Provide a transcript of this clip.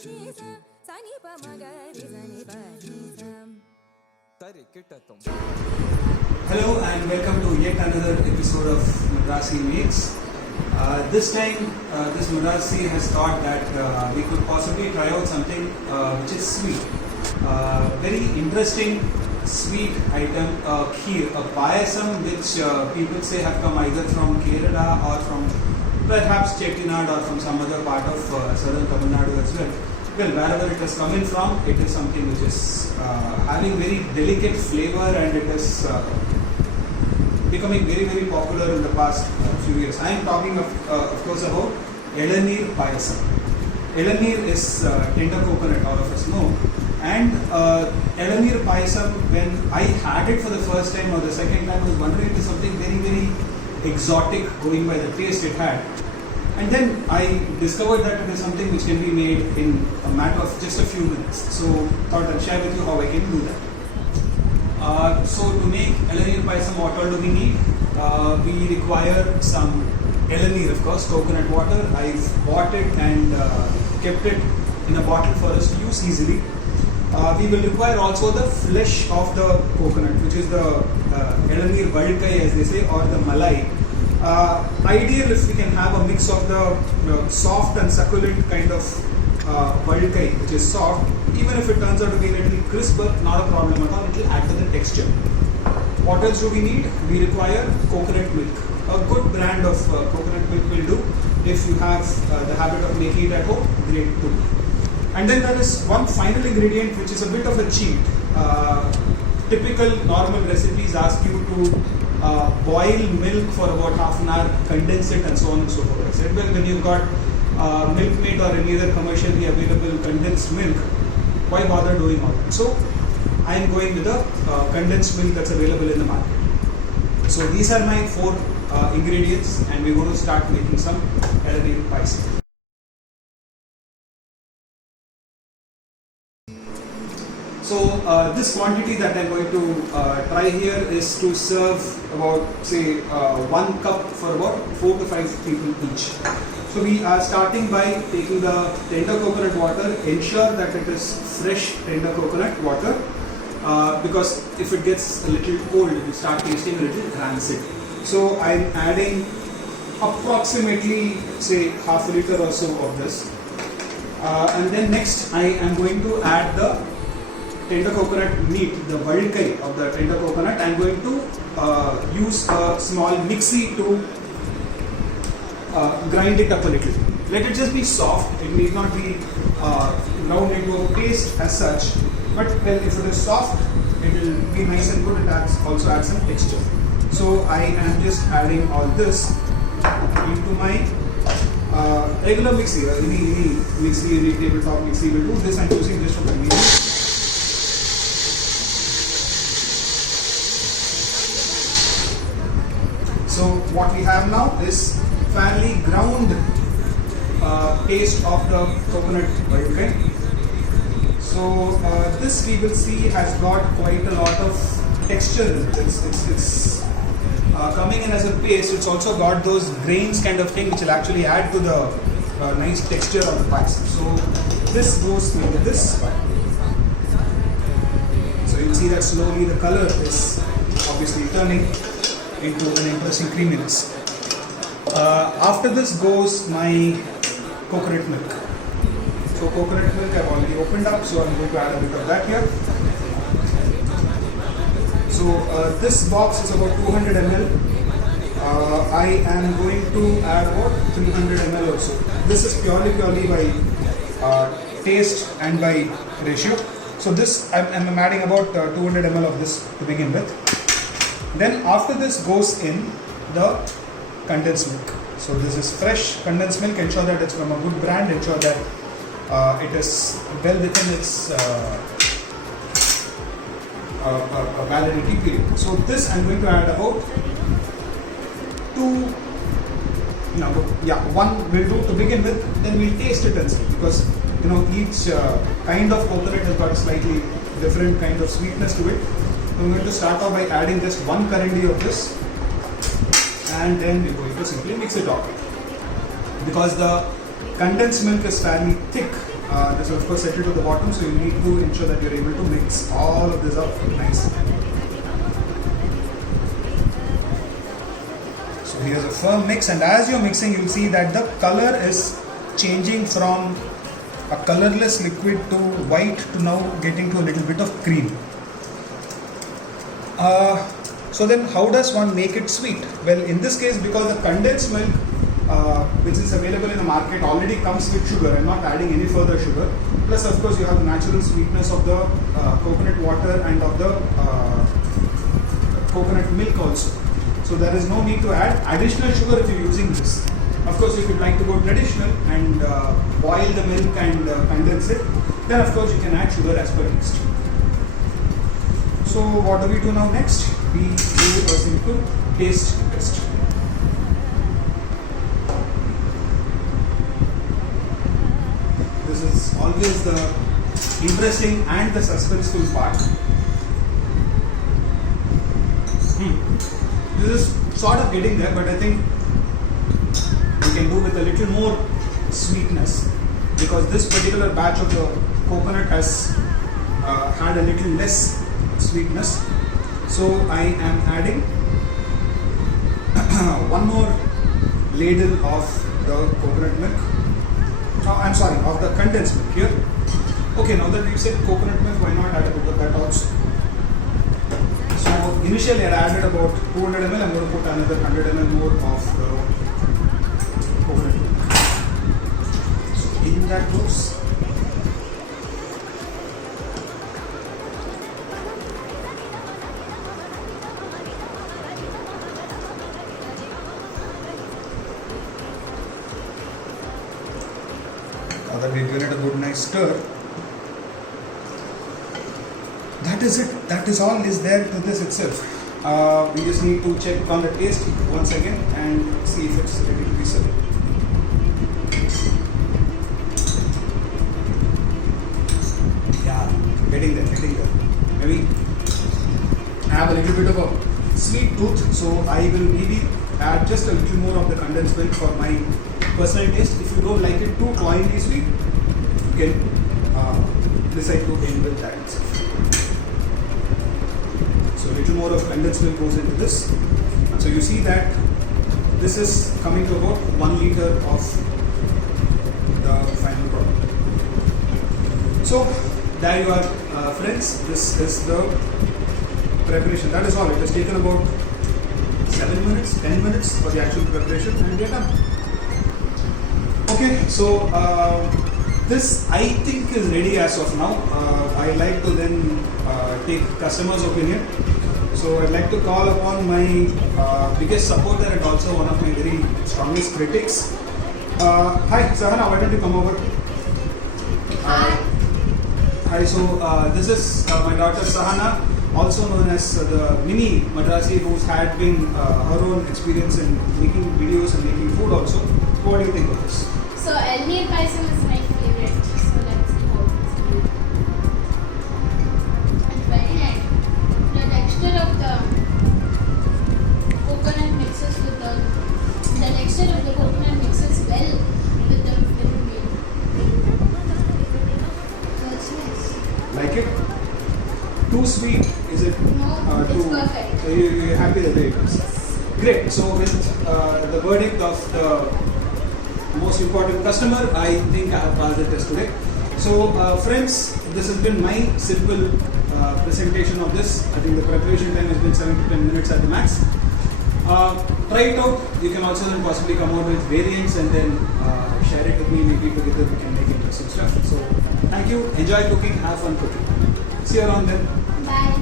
Hello and welcome to yet another episode of Madrasi Makes. This time, this Madrasi has thought that we could possibly try out something which is sweet. Very interesting sweet item, kheer, a payasam which people say have come either from Kerala or from perhaps Chettinad or from some other part of southern Tamil Nadu as well. Well, wherever it has come in from, it is something which is having very delicate flavor and it is becoming very popular in the past few years. I am talking of course about Elanir Payasam. Elanir is tender coconut, all of us know. And Elanir Payasam, when I had it for the first time or the second time, I was wondering it is something very exotic going by the taste it had. And then I discovered that it is something which can be made in a matter of just a few minutes. So thought I'll share with you how I can do that. So to make Elanir Payasam, what all do we need? We require some Elanir, of course, coconut water. I've bought it and kept it in a bottle for us to use easily. We will require also the flesh of the coconut, which is the Elanir Valkai as they say, or the Malai. Ideal if we can have a mix of the soft and succulent kind of Valkai, which is soft. Even if it turns out to be a little crisper, not a problem at all, it will add to the texture. What else do we need? We require coconut milk. A good brand of coconut milk will do. If you have the habit of making it at home, great too. And then there is one final ingredient which is a bit of a cheat. Typical normal recipes ask you to boil milk for about half an hour, condense it and so on and so forth. I said, well, when you've got Milkmaid or any other commercially available condensed milk, why bother doing all that? So I am going with the condensed milk that's available in the market. So these are my 4 ingredients and we're going to start making some Elanir Payasam. So this quantity that I'm going to try here is to serve about say 1 cup for about 4 to 5 people each. So we are starting by taking the tender coconut water. Ensure that it is fresh tender coconut water because if it gets a little cold, it will start tasting a little rancid. So I'm adding approximately say half a liter or so of this. And then next I am going to add the tender coconut meat, the valkai of the tender coconut. I am going to use a small mixie to grind it up a little. Let it just be soft. It need not be ground into a paste as such. But well, if it is soft, it will be nice and good. It also adds some texture. So I am just adding all this into my regular mixie. Any mixie, any tabletop mixie will do this. I am using just for convenience. So what we have now is fairly ground paste of the coconut valkai. So this we will see has got quite a lot of texture in it. It's coming in as a paste. It's also got those grains kind of thing which will actually add to the nice texture of the payasam. So this goes into this. So you'll see that slowly the color is obviously turning into an interesting creaminess. After this goes my coconut milk. So coconut milk I've already opened up, so I'm going to add a bit of that here. So this box is about 200 ml. I am going to add about 300 ml or so. This is purely by taste and by ratio. So this I'm adding about 200 ml of this to begin with. Then after this goes in the condensed milk. So this is fresh condensed milk. Ensure that it's from a good brand. Ensure that it is well within its validity period. So this I'm going to add about 1 will do to begin with. Then we'll taste it and see, because each kind of coconut has got a slightly different kind of sweetness to it. I'm going to start off by adding just 1 karandi of this, and then we're going to simply mix it off. Because the condensed milk is fairly thick, This will of course settle to the bottom, so you need to ensure that you're able to mix all of this up nicely. So here's a firm mix, and as you're mixing, you'll see that the color is changing from a colorless liquid to white to now getting to a little bit of cream. So then how does one make it sweet? Well, in this case, because the condensed milk which is available in the market already comes with sugar, I'm not adding any further sugar. Plus of course you have the natural sweetness of the coconut water and of the coconut milk also. So there is no need to add additional sugar if you're using this. Of course, if you'd like to go traditional and boil the milk and condense it, then of course you can add sugar as per taste. So what do we do now next? We do a simple taste test. This is always the interesting and the suspenseful part. This is sort of getting there, but I think we can do with a little more sweetness, because this particular batch of the coconut has had a little less sweetness. So I am adding one more ladle of the coconut milk. I'm sorry, of the condensed milk here. Okay, now that we've said coconut milk, why not add a bit of that also? So initially I added about 200 ml. I'm going to put another 100 ml more of the coconut milk. So in that goes. Now that we've given it a good nice stir, that is it. That is all is there to this itself. We just need to check on the taste once again and see if it's ready to be served. Yeah, getting there. Maybe I have a little bit of a sweet tooth, so I will maybe add just a little more of the condensed milk for my personal taste. If you don't like it too cloyingly sweet, you can decide to end with that itself. So a little more of condensed milk goes into this. And so you see that this is coming to about 1 liter of the final product. So there you are, friends. This is the preparation. That is all. It has taken about 7 minutes, 10 minutes for the actual preparation, and we are done. Okay, so this I think is ready as of now. I like to then take customers' opinion. So I'd like to call upon my biggest supporter and also one of my very strongest critics. Hi, Sahana, why don't you come over? Hi, so this is my daughter Sahana, also known as the mini Madrasi, who's had been her own experience in making videos and making food also. What do you think of this? So Elnir Paisam is my favorite. So let's see how it's made. It's very nice. The texture of the coconut mixes with the texture of the coconut mixes well with the little milk. That's nice. Like it? Too sweet? Is it? No, it's too, perfect. So you're happy the way it is? Great. So with the verdict of the most important customer, I think I have passed the test today. So friends, this has been my simple presentation of this. I think the preparation time has been 7 to 10 minutes at the max. Try it out. You can also then possibly come out with variants and then share it with me. Maybe together we can make interesting stuff. So thank you. Enjoy cooking. Have fun cooking. See you around then. Bye.